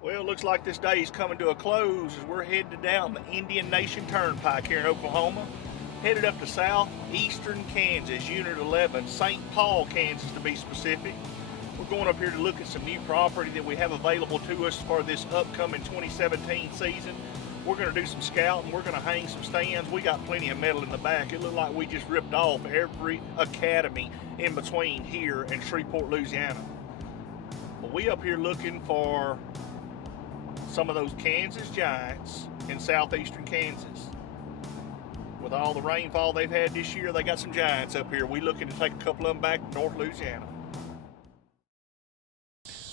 Well, it looks like this day is coming to a close as we're headed down the Indian Nation Turnpike here in Oklahoma, headed up to southeastern Kansas, Unit 11, St. Paul, Kansas to be specific. We're going up here to look at some new property that we have available to us for this upcoming 2017 season. We're going to do some scouting. We're going to hang some stands. We got plenty of metal in the back. It looked like we just ripped off every academy in between here in Shreveport, Louisiana. But we up here looking for some of those Kansas Giants in southeastern Kansas. With all the rainfall they've had this year, they got some Giants up here. We looking to take a couple of them back to North Louisiana.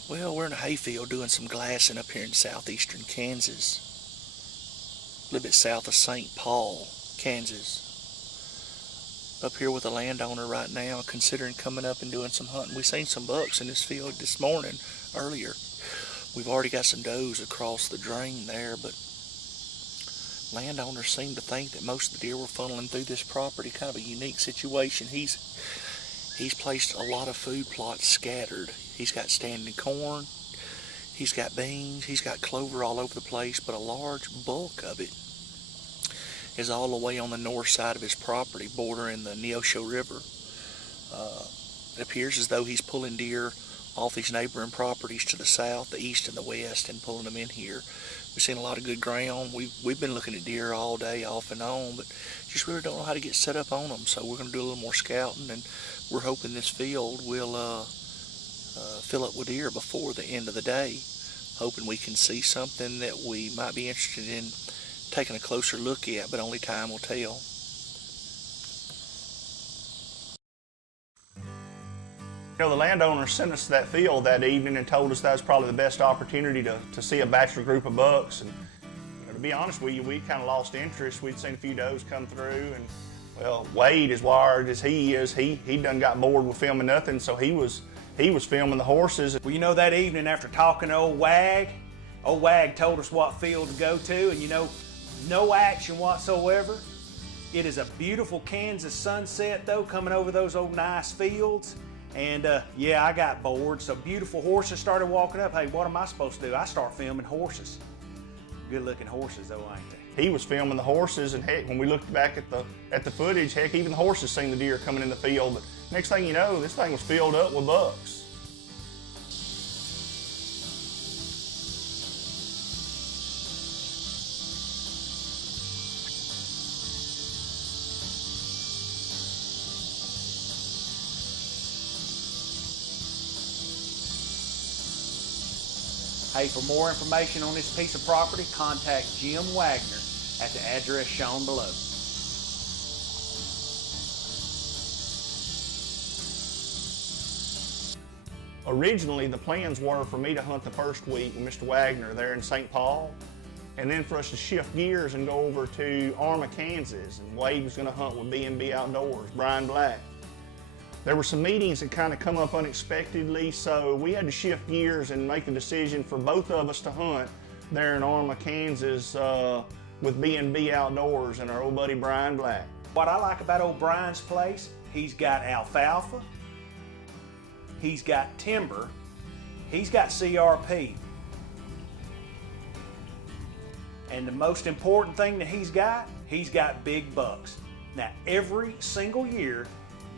Well, we're in a hayfield doing some glassing up here in southeastern Kansas. A little bit south of St. Paul, Kansas. Up here with a landowner right now, considering coming up and doing some hunting. We seen some bucks in this field this morning, earlier. We've already got some does across the drain there, but landowners seem to think that most of the deer were funneling through this property. Kind of a unique situation. He's placed a lot of food plots scattered. He's got standing corn, he's got beans, he's got clover all over the place, but a large bulk of it is all the way on the north side of his property, bordering the Neosho River. It appears as though he's pulling deer off these neighboring properties to the south, the east, and the west, and pulling them in here. We've seen a lot of good ground. We've been looking at deer all day, off and on, but just really don't know how to get set up on them. So we're going to do a little more scouting, and we're hoping this field will fill up with deer before the end of the day. Hoping we can see something that we might be interested in taking a closer look at, but only time will tell. You know, the landowner sent us to that field that evening and told us that was probably the best opportunity to see a bachelor group of bucks. And you know, to be honest with you, we kind of lost interest. We'd seen a few does come through, and well, Wade, as wired as he is, he done got bored with filming nothing, so he was filming the horses. Well, you know, that evening after talking to old Wag told us what field to go to, and you know, no action whatsoever. It is a beautiful Kansas sunset though, coming over those old nice fields. And yeah, I got bored, so beautiful horses started walking up. Hey, what am I supposed to do? I start filming horses. Good looking horses though, ain't they? He was filming the horses, and heck, when we looked back at the footage, heck, even the horses seen the deer coming in the field. But next thing you know, this thing was filled up with bucks. Hey, for more information on this piece of property, contact Jim Wagner at the address shown below. Originally, the plans were for me to hunt the first week with Mr. Wagner there in St. Paul, and then for us to shift gears and go over to Arma, Kansas, and Wade was going to hunt with B&B Outdoors, Brian Black. There were some meetings that kind of come up unexpectedly, so we had to shift gears and make the decision for both of us to hunt there in Arma, Kansas with B&B Outdoors and our old buddy Brian Black. What I like about old Brian's place, he's got alfalfa, he's got timber, he's got CRP. And the most important thing that he's got big bucks. Now, every single year,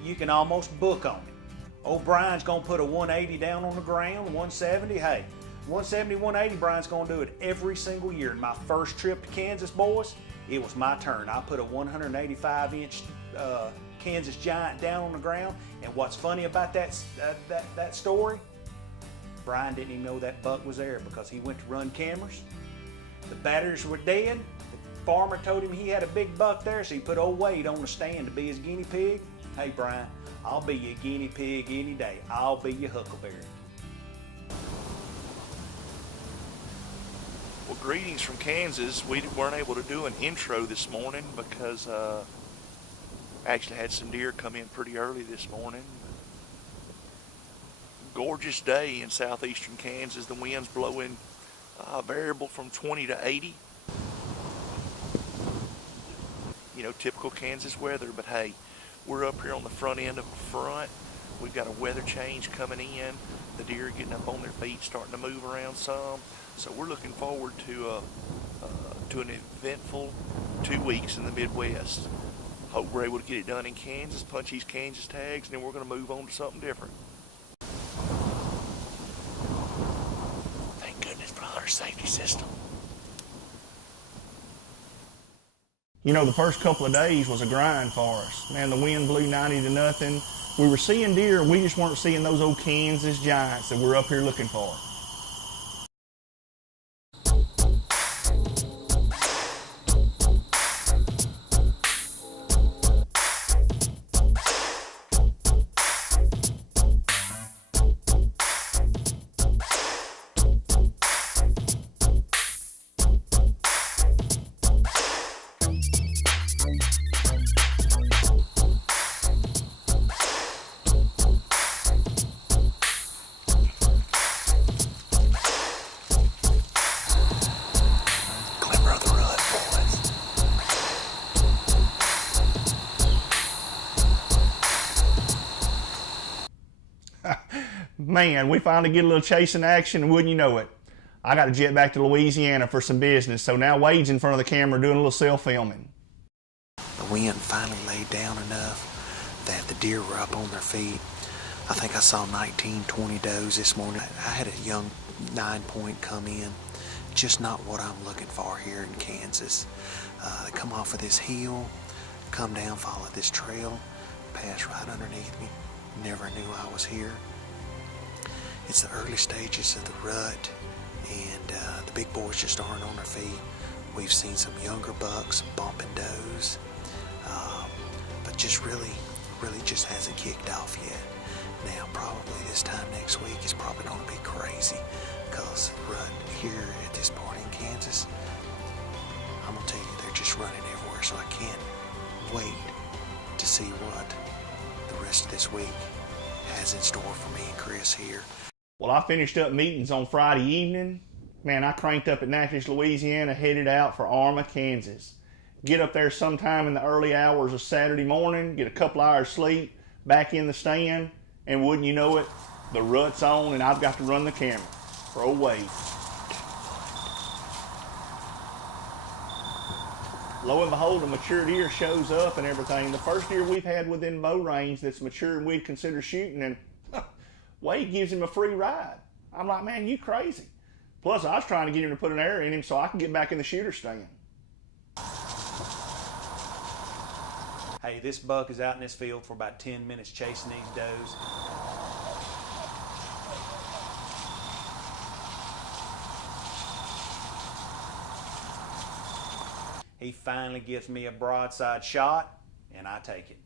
you can almost book on it. Old Brian's gonna put a 180 down on the ground, 170, hey, 170, 180, Brian's gonna do it every single year. In my first trip to Kansas, boys, it was my turn. I put a 185-inch Kansas Giant down on the ground, and what's funny about that story, Brian didn't even know that buck was there because he went to run cameras. The batteries were dead. The farmer told him he had a big buck there, so he put old Wade on the stand to be his guinea pig. Hey Brian, I'll be your guinea pig any day. I'll be your huckleberry. Well, greetings from Kansas. We weren't able to do an intro this morning because I actually had some deer come in pretty early this morning. Gorgeous day in southeastern Kansas. The wind's blowing variable from 20 to 80. You know, typical Kansas weather, but hey, we're up here on the front end of a front. We've got a weather change coming in. The deer are getting up on their feet, starting to move around some. So we're looking forward to an eventful 2 weeks in the Midwest. Hope we're able to get it done in Kansas, punch these Kansas tags, and then we're going to move on to something different. Thank goodness for hunter safety system. You know, the first couple of days was a grind for us. Man, the wind blew 90 to nothing. We were seeing deer, we just weren't seeing those old Kansas giants that we're up here looking for. Glimmer of the rut, boys. Man, we finally get a little chasing action, and wouldn't you know it, I got to jet back to Louisiana for some business, so now Wade's in front of the camera doing a little self-filming. The wind finally laid down enough that the deer were up on their feet. I think I saw 19, 20 does this morning. I had a young 9-point come in. Just not what I'm looking for here in Kansas. They come off of this hill, come down, follow this trail, pass right underneath me. Never knew I was here. It's the early stages of the rut, and the big boys just aren't on their feet. We've seen some younger bucks bumping does, but just really just hasn't kicked off yet. Now, probably this time next week is probably going to be crazy, because the rut here at this part in Kansas, I'm going to tell you, they're just running everywhere, so I can't wait to see what the rest of this week has in store for me and Chris here. Well, I finished up meetings on Friday evening. Man, I cranked up at Natchez, Louisiana, headed out for Arma, Kansas. Get up there sometime in the early hours of Saturday morning, get a couple hours sleep, back in the stand, and wouldn't you know it, the rut's on and I've got to run the camera for old Wade. Lo and behold, a mature deer shows up and everything. The first deer we've had within bow range that's mature and we'd consider shooting, and Wade gives him a free ride. I'm like, man, you crazy. Plus, I was trying to get him to put an arrow in him so I can get back in the shooter stand. Hey, this buck is out in this field for about 10 minutes chasing these does. He finally gives me a broadside shot, and I take it.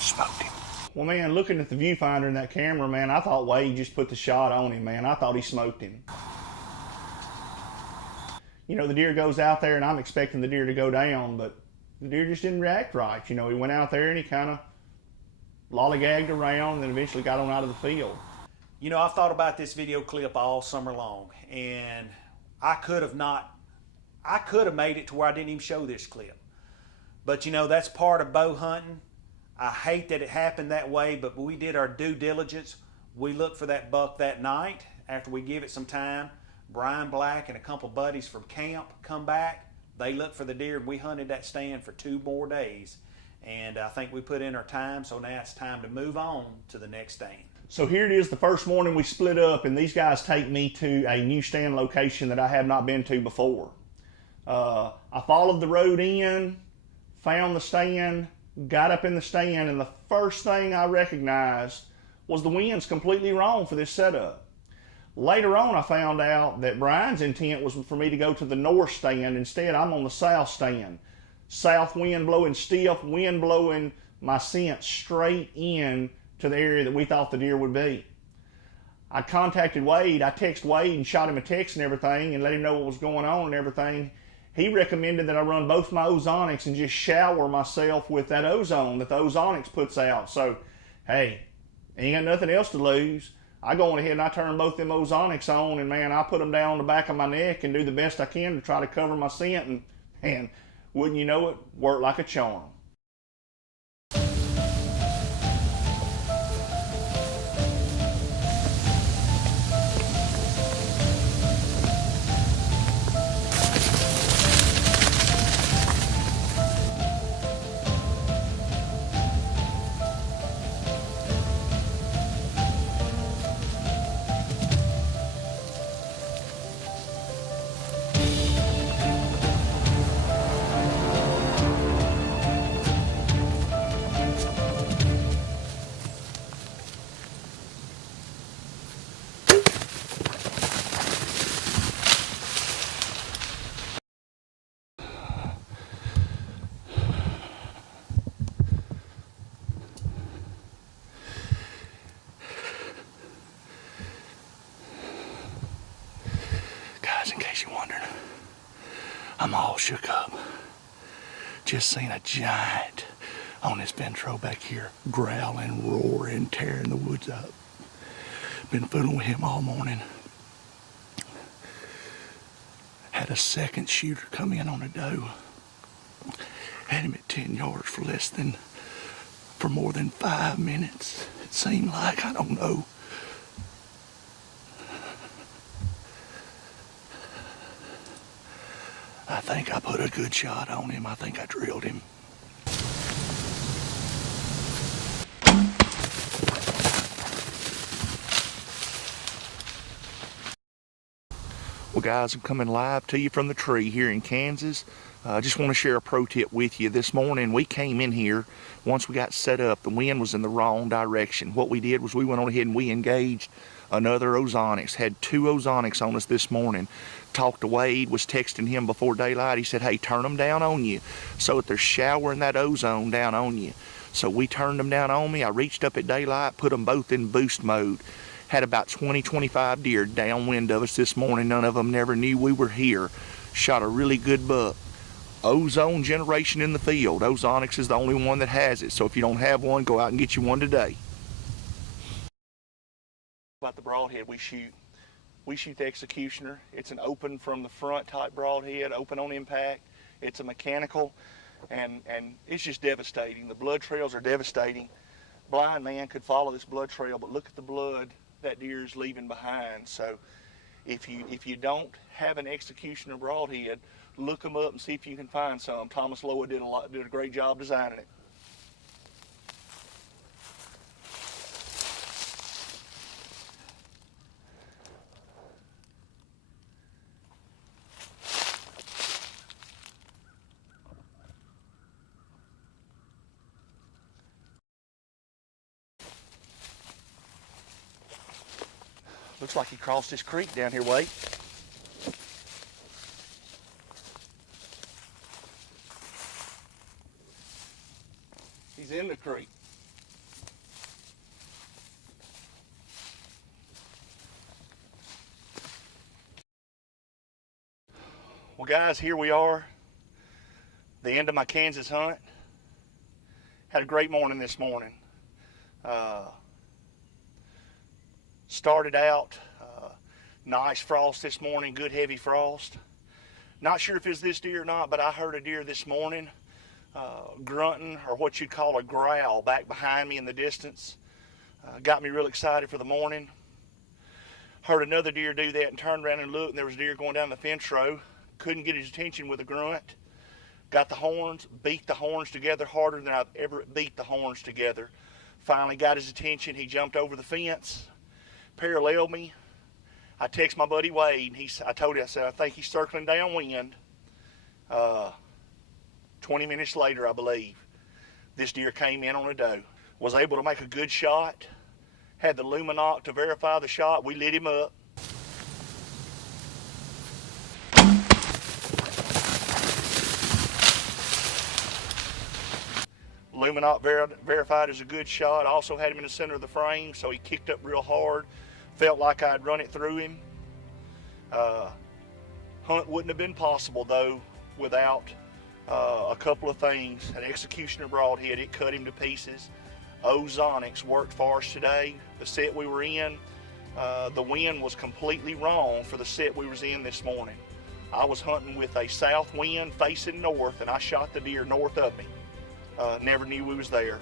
Smoked him. Well, man, looking at the viewfinder in that camera, man, I thought Wade just put the shot on him, man. I thought he smoked him. You know, the deer goes out there, and I'm expecting the deer to go down, but the deer just didn't react right. You know, he went out there and he kind of lollygagged around and then eventually got on out of the field. You know, I've thought about this video clip all summer long, and I could have made it to where I didn't even show this clip. But you know, that's part of bow hunting. I hate that it happened that way, but we did our due diligence. We looked for that buck that night after we give it some time. Brian Black and a couple buddies from camp come back. They looked for the deer, and we hunted that stand for 2 more days. And I think we put in our time, so now it's time to move on to the next stand. So here it is, the first morning we split up, and these guys take me to a new stand location that I have not been to before. I followed the road in, found the stand, got up in the stand, and the first thing I recognized was the wind's completely wrong for this setup. Later on, I found out that Brian's intent was for me to go to the north stand. Instead, I'm on the south stand. South wind blowing stiff, wind blowing my scent straight in to the area that we thought the deer would be. I contacted Wade. I texted Wade and shot him a text and everything and let him know what was going on and everything. He recommended that I run both my Ozonics and just shower myself with that ozone that the Ozonics puts out. So, hey, ain't got nothing else to lose. I go on ahead and I turn both them ozonics on, and man, I put them down on the back of my neck and do the best I can to try to cover my scent, and wouldn't you know it, work like a charm. Guys, in case you're wondering, I'm all shook up. Just seen a giant on this Ventro back here, growling, roaring, tearing the woods up. Been fooling with him all morning. Had a second shooter come in on a doe. Had him at 10 yards for more than 5 minutes. It seemed like, I don't know. I think I put a good shot on him. I think I drilled him. Well, guys, I'm coming live to you from the tree here in Kansas. I just want to share a pro tip with you. This morning we came in here, once we got set up, the wind was in the wrong direction. What we did was we went on ahead and we engaged another ozonics. Had 2 ozonics on us this morning. Talked to Wade, was texting him before daylight. He said, hey, turn them down on you so that they're showering that ozone down on you. So we turned them down on me. I reached up at daylight, put them both in boost mode. Had about 20-25 deer downwind of us this morning. None of them never knew we were here. Shot a really good buck. Ozone generation in the field. Ozonics is the only one that has it. So if you don't have one, go out and get you one today. About the broadhead we shoot the Executioner. It's an open from the front type broadhead, open on impact. It's a mechanical, and it's just devastating. The blood trails are devastating. Blind man could follow this blood trail, but look at the blood that deer is leaving behind. So if you don't have an Executioner broadhead, look them up and see if you can find some. Thomas Loa did a great job designing it. Looks like he crossed this creek down here, Wade. He's in the creek. Well, guys, here we are, the end of my Kansas hunt. Had a great morning this morning. Started out, nice frost this morning, good heavy frost. Not sure if it's this deer or not, but I heard a deer this morning grunting, or what you'd call a growl, back behind me in the distance. Got me real excited for the morning. Heard another deer do that and turned around and looked, and there was a deer going down the fence row. Couldn't get his attention with a grunt. Got the horns, beat the horns together harder than I've ever beat the horns together. Finally got his attention. He jumped over the fence, paralleled me. I text my buddy Wade. I told him, I said, I think he's circling downwind. 20 minutes later, I believe, this deer came in on a doe. Was able to make a good shot. Had the Luminok to verify the shot. We lit him up. Luminok verified as a good shot. Also had him in the center of the frame, so he kicked up real hard. Felt like I'd run it through him. Hunt wouldn't have been possible though without a couple of things. An Executioner broadhead, it cut him to pieces. Ozonics worked for us today. The set we were in, The wind was completely wrong for the set we was in this morning. I was hunting with a south wind facing north, and I shot the deer north of me. Never knew we was there.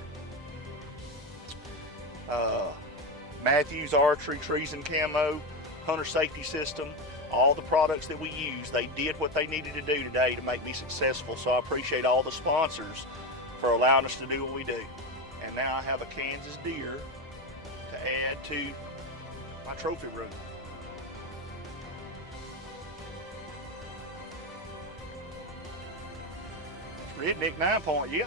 Matthews Archery, Trees and Camo, Hunter Safety System, all the products that we use, they did what they needed to do today to make me successful. So I appreciate all the sponsors for allowing us to do what we do. And now I have a Kansas deer to add to my trophy room. Redneck 9-point, yeah.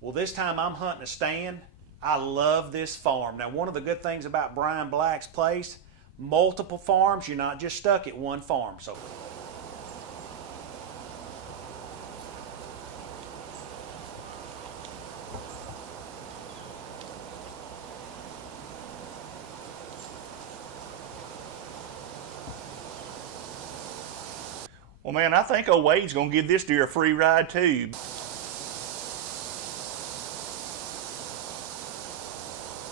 Well, this time I'm hunting a stand. I love this farm. Now, one of the good things about Brian Black's place, multiple farms. You're not just stuck at one farm. So well, man, I think old Wade's gonna give this deer a free ride too.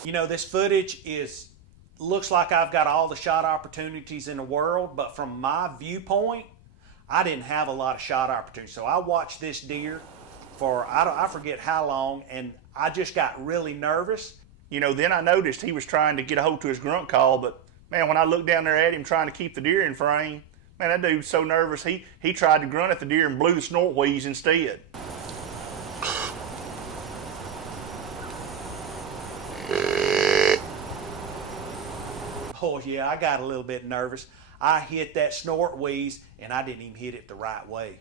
you know, this footage looks like I've got all the shot opportunities in the world, but from my viewpoint, I didn't have a lot of shot opportunities. So I watched this deer for, I forget how long, and I just got really nervous. You know, then I noticed he was trying to get a hold to his grunt call, but man, when I looked down there at him trying to keep the deer in frame, man, that dude's so nervous, he tried to grunt at the deer and blew the snort wheeze instead. Oh yeah, I got a little bit nervous. I hit that snort wheeze and I didn't even hit it the right way.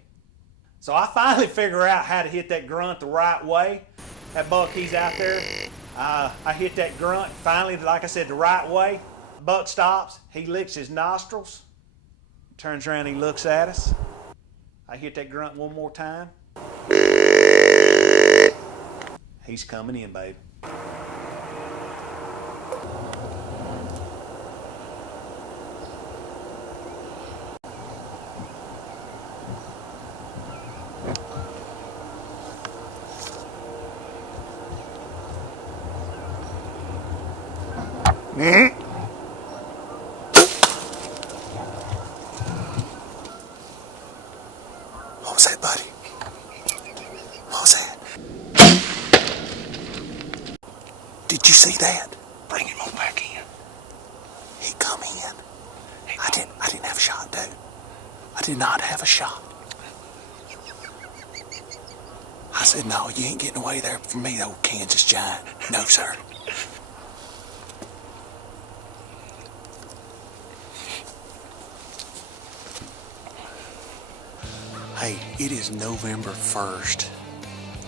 So I finally figure out how to hit that grunt the right way. That buck, he's out there. I hit that grunt finally, like I said, the right way. Buck stops, he licks his nostrils, turns around, he looks at us. I hit that grunt one more time. He's coming in, babe. What was that, buddy? What was that? Did you see that? Bring him on back in. He come in. I didn't have a shot, dude. I did not have a shot. I said, no, you ain't getting away there from me, old Kansas giant. No, sir. Hey, it is November 1st,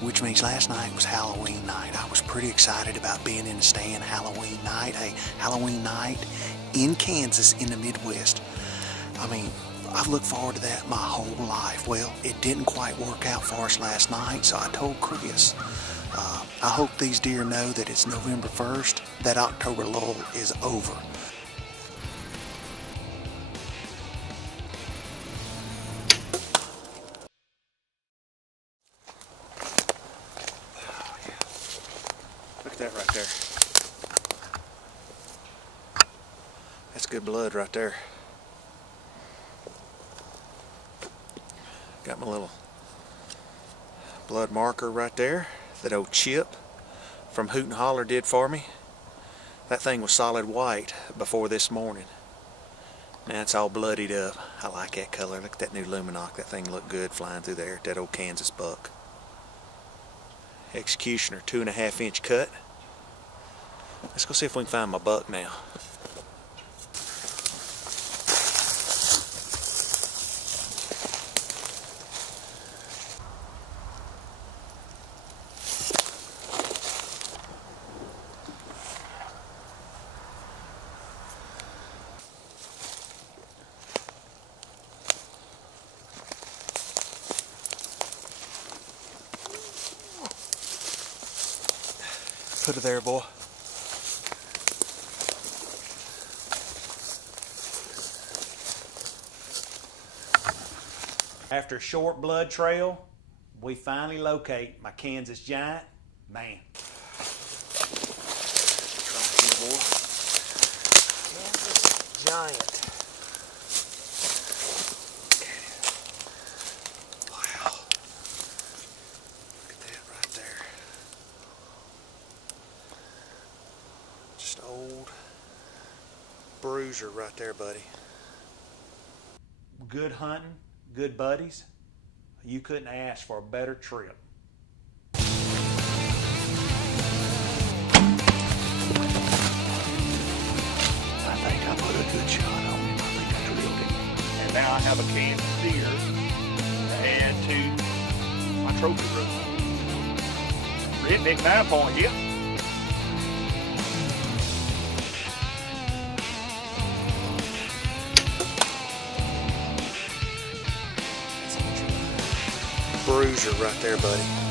which means last night was Halloween night. I was pretty excited about being in the stand Halloween night. Hey, Halloween night in Kansas in the Midwest. I mean, I've looked forward to that my whole life. Well, it didn't quite work out for us last night, so I told Chris, I hope these deer know that it's November 1st, that October lull is over. Look at that right there. That's good blood right there. Got my little blood marker right there that old Chip from Hoot and Holler did for me. That thing was solid white before this morning. Now it's all bloodied up. I like that color. Look at that new Luminoc. That thing looked good flying through there. That old Kansas buck. Executioner 2.5-inch cut. Let's go see if we can find my buck now. Put it there, boy. After a short blood trail, we finally locate my Kansas giant. Man. giant. Wow. Look at that right there. Just old bruiser right there, buddy. Good hunting, good buddies. You couldn't ask for a better trip. I think I put a good shot on him. I think I drilled him. And now I have a Kansas deer to add to my trophy room. Redneck 9 point, yeah. Bruiser right there, buddy.